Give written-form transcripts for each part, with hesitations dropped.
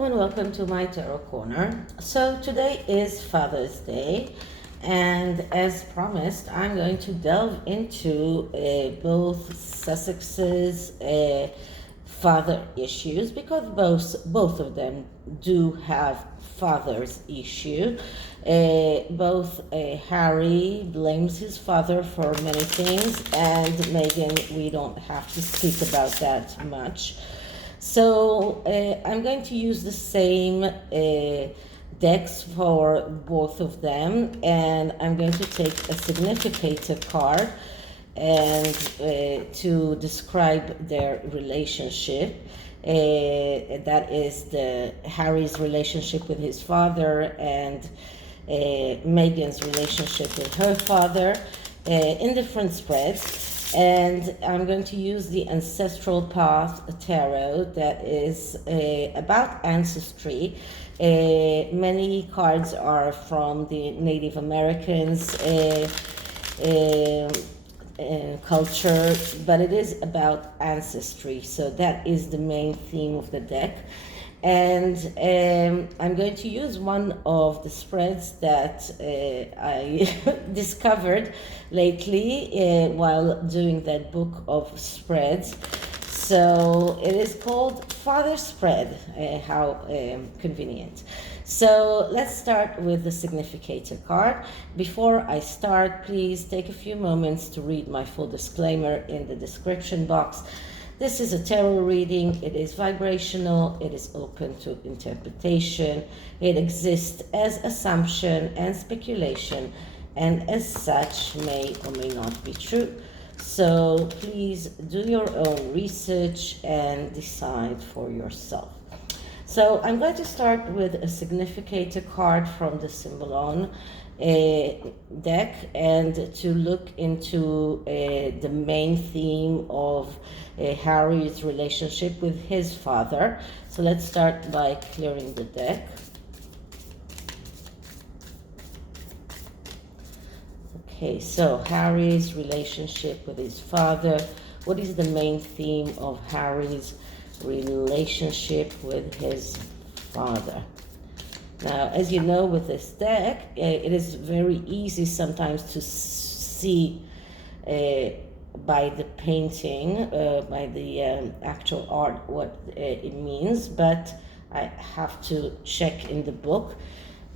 Hello and welcome to my Tarot Corner. So today is Father's Day, and as promised, I'm going to delve into both Sussex's father issues, because both of them do have father's issue. Both Harry blames his father for many things, and Meghan, we don't have to speak about that much. So I'm going to use the same decks for both of them, and I'm going to take a significator card and to describe their relationship. That is the Harry's relationship with his father and Meghan's relationship with her father in different spreads. And I'm going to use the Ancestral Path Tarot that is about ancestry. Many cards are from the Native Americans culture, but it is about ancestry. So that is the main theme of the deck. And I'm going to use one of the spreads that I discovered lately while doing that book of spreads. So it is called Father Spread. How convenient. So let's start with the significator card. Before I start, please take a few moments to read my full disclaimer in the description box. This is a tarot reading. It is vibrational. It is open to interpretation. It exists as assumption and speculation, and as such may or may not be true. So please do your own research and decide for yourself. So I'm going to start with a significator card from the SYMBOLON deck, and to look into the main theme of Harry's relationship with his father. So let's start by clearing the deck. Okay, so Harry's relationship with his father. What is the main theme of Harry's relationship with his father? Now, as you know, with this deck, it is very easy sometimes to see by the painting, by the actual art, what it means, but I have to check in the book.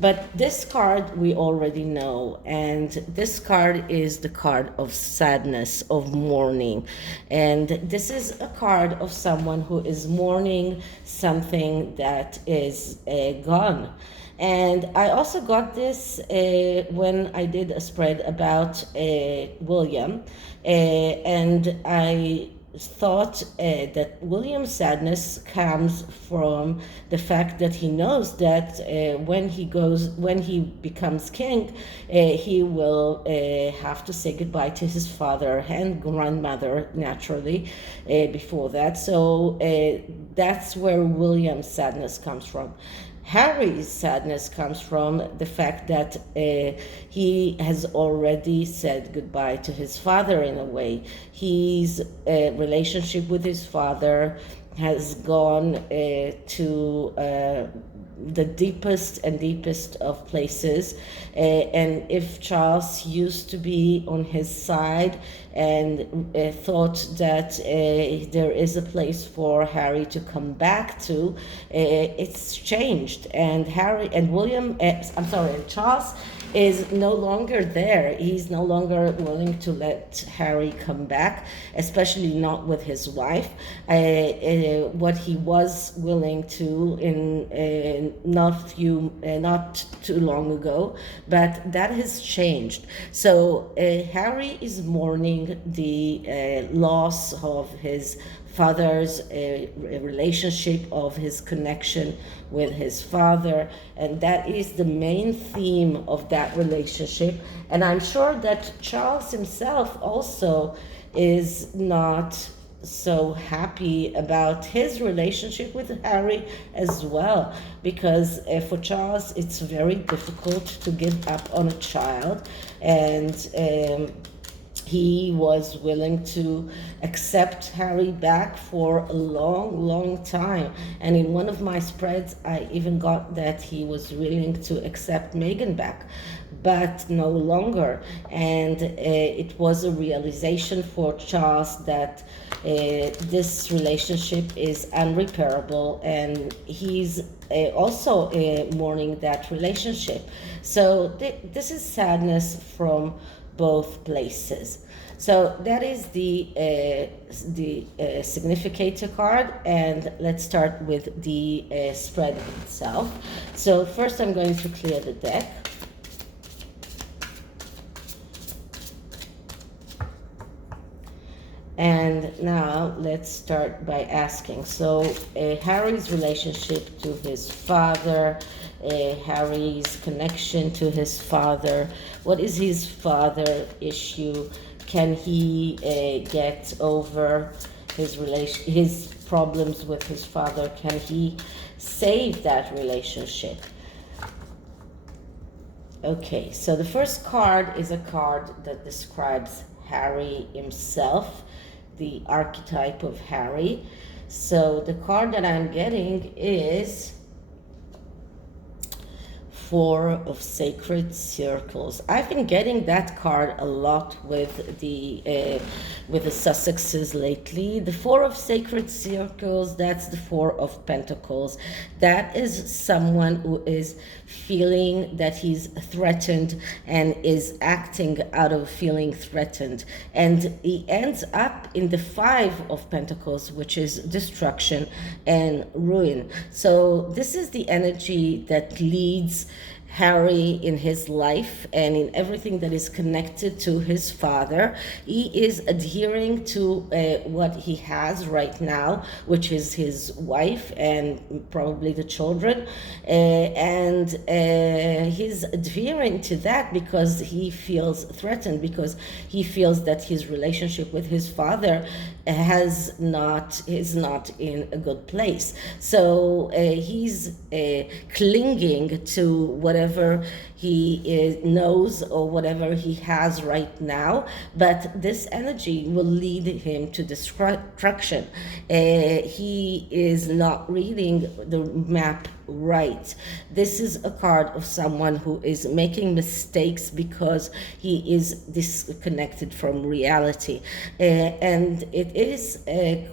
But this card we already know, and this card is the card of sadness, of mourning. And this is a card of someone who is mourning something that is gone. And I also got this when I did a spread about William, and I thought that William's sadness comes from the fact that he knows that when he becomes king, he will have to say goodbye to his father and grandmother, naturally, before that. So that's where William's sadness comes from. Harry's sadness comes from the fact that he has already said goodbye to his father in a way. His relationship with his father has gone to the deepest and deepest of places. And if Charles used to be on his side and thought that there is a place for Harry to come back to, it's changed. And Charles is no longer there. He's no longer willing to let Harry come back, especially not with his wife. What he was willing to in not too long ago, but that has changed. So Harry is mourning the loss of his father's relationship, of his connection with his father, and that is the main theme of that relationship. And I'm sure that Charles himself also is not so happy about his relationship with Harry as well, because for Charles it's very difficult to give up on a child, and he was willing to accept Harry back for a long, long time. And in one of my spreads, I even got that he was willing to accept Meghan back, but no longer. And it was a realization for Charles that this relationship is unrepairable, and he's also mourning that relationship. So this is sadness from both places. So that is the significator card, and let's start with the spread itself. So first I'm going to clear the deck. And now let's start by asking, so Harry's relationship to his father, Harry's connection to his father, what is his father issue? Can he get over his problems with his father? Can he save that relationship? Okay, so the first card is a card that describes Harry himself, the archetype of Harry. So the card that I'm getting is Four of Sacred Circles. I've been getting that card a lot with the Sussexes lately. The Four of Sacred Circles, that's the Four of Pentacles. That is someone who is feeling that he's threatened and is acting out of feeling threatened. And he ends up in the Five of Pentacles, which is destruction and ruin. So this is the energy that leads Harry in his life and in everything that is connected to his father. He is adhering to what he has right now, which is his wife and probably the children, and he's adhering to that because he feels threatened, because he feels that his relationship with his father is not in a good place. So he's clinging to whatever he knows or whatever he has right now, but this energy will lead him to destruction. He is not reading the map right. This is a card of someone who is making mistakes because he is disconnected from reality. And it is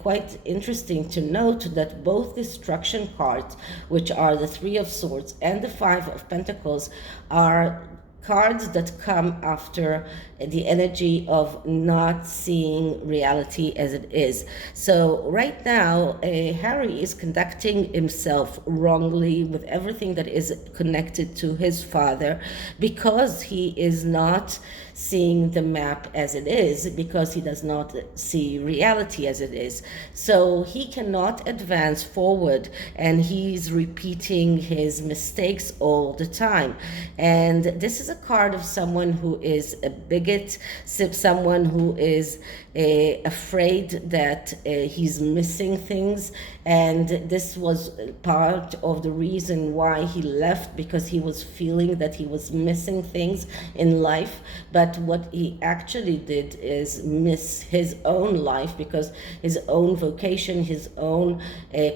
quite interesting to note that both destruction cards, which are the Three of Swords and the Five of Pentacles, are cards that come after the energy of not seeing reality as it is. So right now, Harry is conducting himself wrongly with everything that is connected to his father, because he is not seeing the map as it is, because he does not see reality as it is. So he cannot advance forward, and he's repeating his mistakes all the time. And this is a card of someone who is a bigot, someone who is afraid that he's missing things. And this was part of the reason why he left, because he was feeling that he was missing things in life. But what he actually did is miss his own life, because his own vocation, his own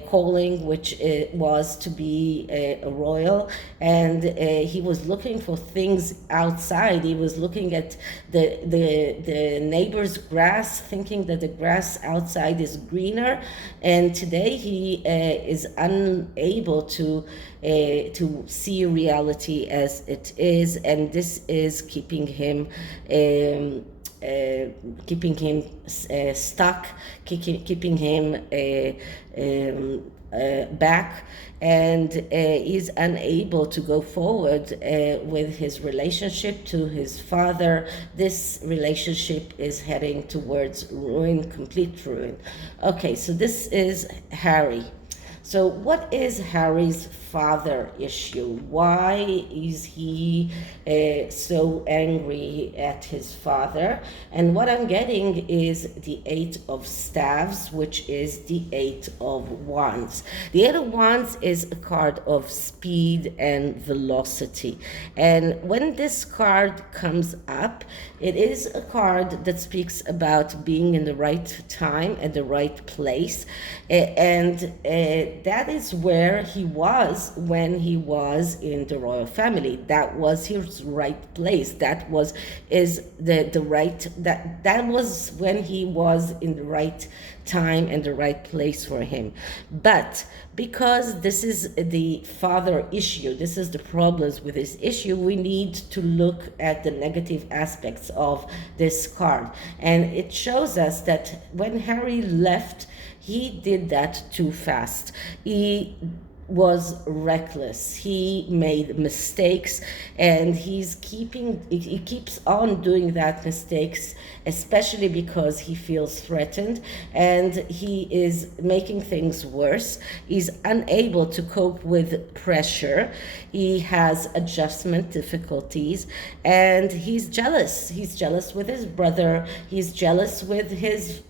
calling, which was to be a royal, and he was looking for things outside. He was looking at the neighbor's grass, thinking that the grass outside is greener, and today he is unable to see reality as it is, and this is keeping him stuck, keeping him back, and is unable to go forward with his relationship to his father. This relationship is heading towards ruin, complete ruin. Okay, so this is Harry. So what is Harry's father issue. Why is he so angry at his father? And what I'm getting is the Eight of Staves, which is the Eight of Wands. The Eight of Wands is a card of speed and velocity. And when this card comes up, it is a card that speaks about being in the right time at the right place. And that is where he was when he was in the royal family. That was his right place. That was that was when he was in the right time and the right place for him. But because this is the father issue, this is the problems with this issue, we need to look at the negative aspects of this card. And it shows us that when Harry left, he did that too fast. He was reckless. He made mistakes, and he keeps on doing that mistakes, especially because he feels threatened, and he is making things worse. He's unable to cope with pressure. He has adjustment difficulties, and he's jealous. He's jealous with his brother. He's jealous with his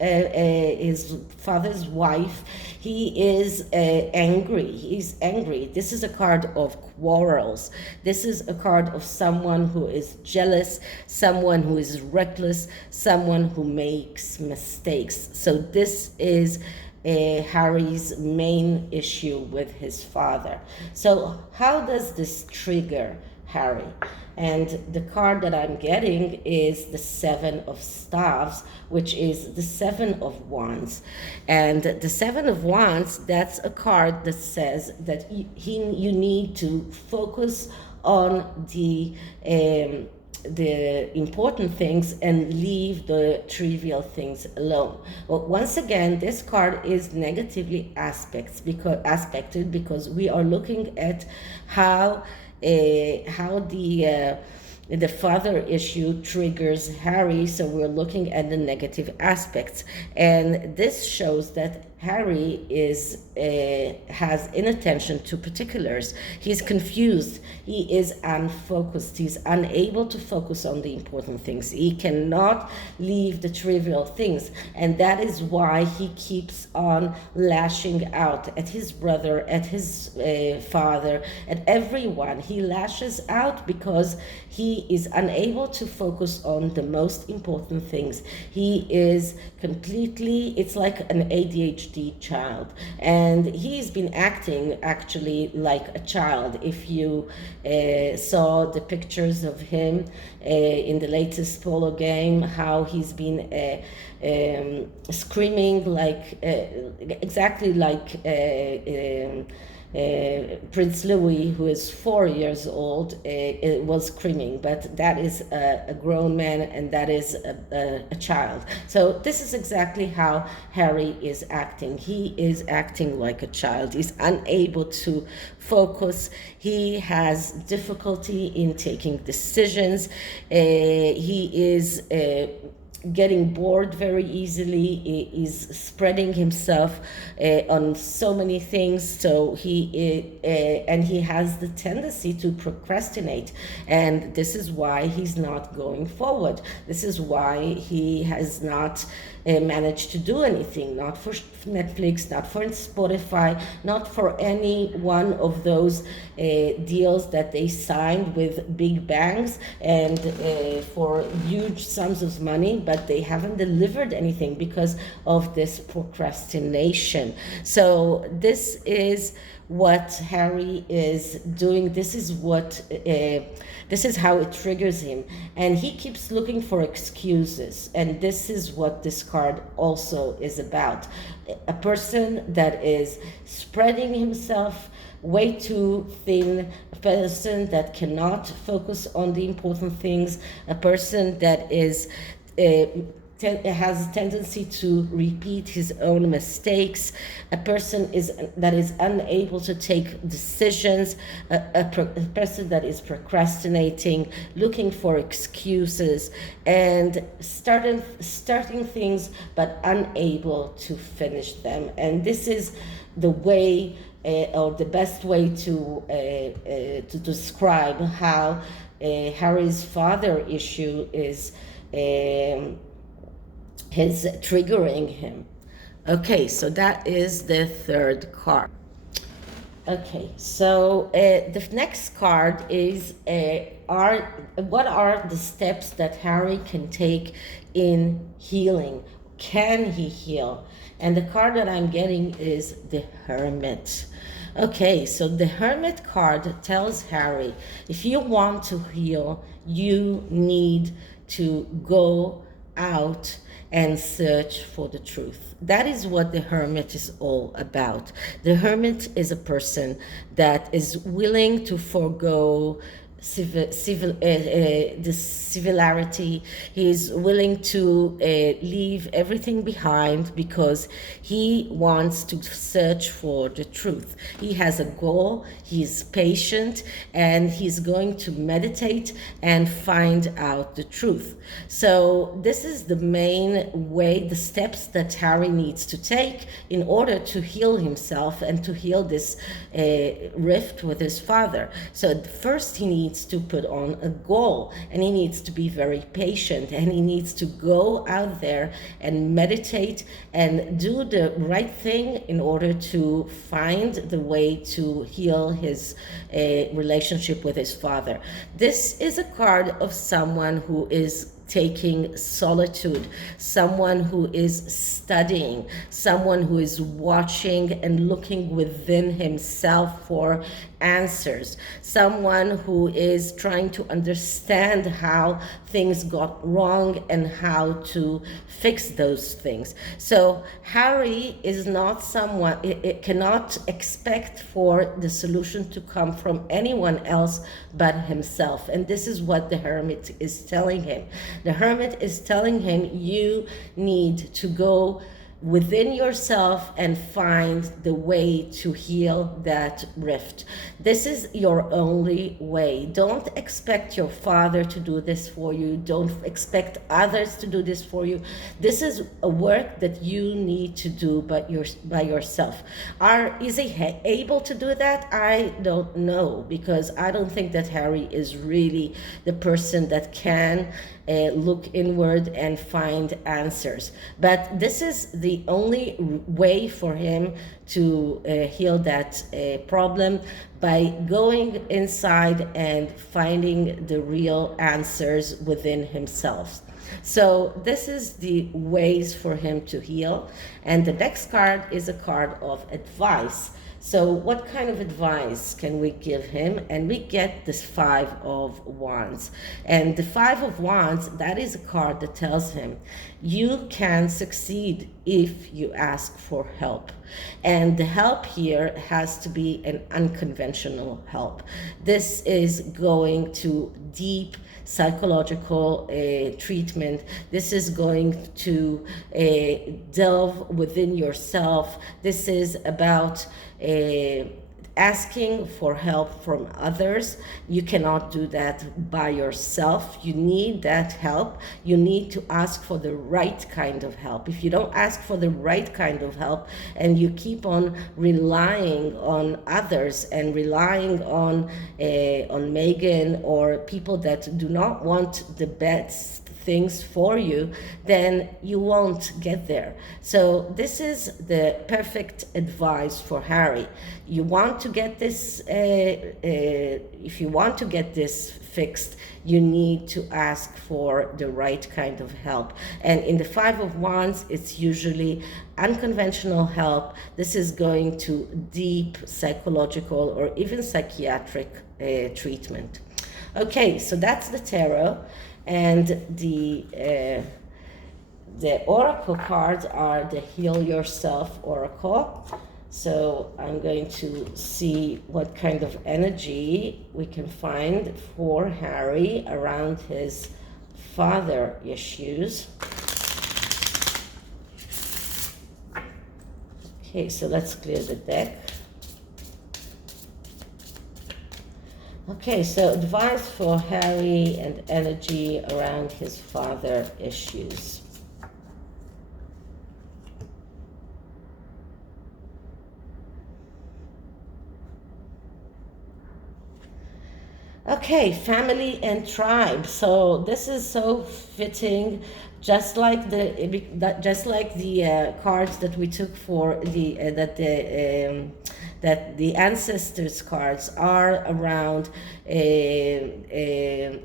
father's wife. He is angry. He's angry. This is a card of quarrels. This is a card of someone who is jealous, someone who is reckless, someone who makes mistakes. So this is Harry's main issue with his father. So how does this trigger Harry? And the card that I'm getting is the Seven of Staves, which is the Seven of Wands. And the Seven of Wands, that's a card that says that you need to focus on the important things and leave the trivial things alone. But once again, this card is negatively aspected because we are looking at how the father issue triggers Harry, so we're looking at the negative aspects. And this shows that Harry has inattention to particulars. He's confused. He is unfocused. He's unable to focus on the important things. He cannot leave the trivial things. And that is why he keeps on lashing out at his brother, at his father, at everyone. He lashes out because he is unable to focus on the most important things. He is completely, it's like an ADHD child, and he's been acting actually like a child. If you saw the pictures of him in the latest polo game, how he's been screaming like exactly like Prince Louis, who is 4 years old, was screaming, but that is a grown man and that is a child. So this is exactly how Harry is acting. He is acting like a child. He's unable to focus. He has difficulty in taking decisions. He is getting bored very easily. Is spreading himself on so many things. So he has the tendency to procrastinate, and this is why he's not going forward. This is why he has not managed to do anything, not for Netflix, not for Spotify, not for any one of those deals that they signed with big banks and for huge sums of money, but they haven't delivered anything because of this procrastination. So this is what Harry is doing. This is how it triggers him, and he keeps looking for excuses, and this is what this card also is about. A person that is spreading himself way too thin, a person that cannot focus on the important things, a person that is has a tendency to repeat his own mistakes, a person that is unable to take decisions, a person that is procrastinating, looking for excuses, and starting things but unable to finish them. And this is the way or the best way to describe how Harry's father issue is his triggering him. Okay, so that is the third card. Okay, so the next card is what are the steps that Harry can take in healing? Can he heal? And the card that I'm getting is the Hermit. Okay, so the Hermit card tells Harry, if you want to heal, you need to go out and search for the truth. That is what the Hermit is all about. The Hermit is a person that is willing to forego the civility. He is willing to leave everything behind because he wants to search for the truth. He has a goal, he is patient, and he's going to meditate and find out the truth. So this is the main way, the steps that Harry needs to take in order to heal himself and to heal this rift with his father. So first he needs to put on a goal, and he needs to be very patient, and he needs to go out there and meditate and do the right thing in order to find the way to heal his relationship with his father. This is a card of someone who is taking solitude, someone who is studying, someone who is watching and looking within himself for answers, someone who is trying to understand how things got wrong and how to fix those things. So Harry is not someone, it cannot expect for the solution to come from anyone else but himself. And this is what the Hermit is telling him. The Hermit is telling him, you need to go within yourself and find the way to heal that rift. This is your only way. Don't expect your father to do this for you. Don't expect others to do this for you. This is a work that you need to do by yourself. Is he able to do that? I don't know, because I don't think that Harry is really the person that can look inward and find answers. But this is the only way for him to heal that problem, by going inside and finding the real answers within himself. So this is the ways for him to heal. And the next card is a card of advice. So what kind of advice can we give him? And we get this Five of Wands. And the Five of Wands, that is a card that tells him, you can succeed if you ask for help. And the help here has to be an unconventional help. This is going to deep psychological treatment. This is going to delve within yourself. This is about asking for help from others. You cannot do that by yourself. You need that help. You need to ask for the right kind of help. If you don't ask for the right kind of help and you keep on relying on others and relying on Meghan or people that do not want the best things for you, then you won't get there. So this is the perfect advice for Harry. You want to get this, if you want to get this fixed, you need to ask for the right kind of help. And in the Five of Wands, it's usually unconventional help. This is going to deep psychological or even psychiatric treatment. Okay, so that's the tarot. And the oracle cards are the Heal Yourself Oracle. So I'm going to see what kind of energy we can find for Harry around his father issues. Okay, so let's clear the deck. Okay, so advice for Harry and energy around his father issues. Okay, family and tribe. So this is so fitting, just like the cards that we took for the that the ancestors cards are around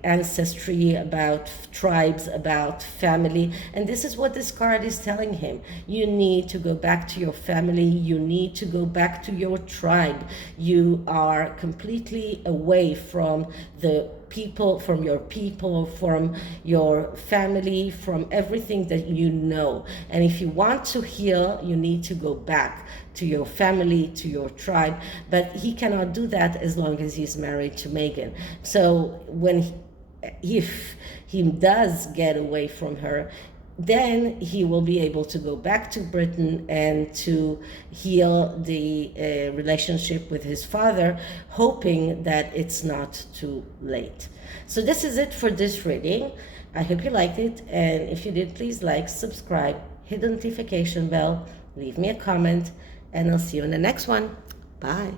ancestry, about tribes, about family, and this is what this card is telling him. You need to go back to your family. You need to go back to your tribe. You are completely away from the people, from your family, from everything that you know. And if you want to heal, you need to go back to your family, to your tribe. But he cannot do that as long as he's married to Meghan. So if he does get away from her, then he will be able to go back to Britain and to heal the relationship with his father, hoping that it's not too late. So this is it for this reading. I hope you liked it, and if you did, please like, subscribe, hit the notification bell, leave me a comment, and I'll see you in the next one. Bye.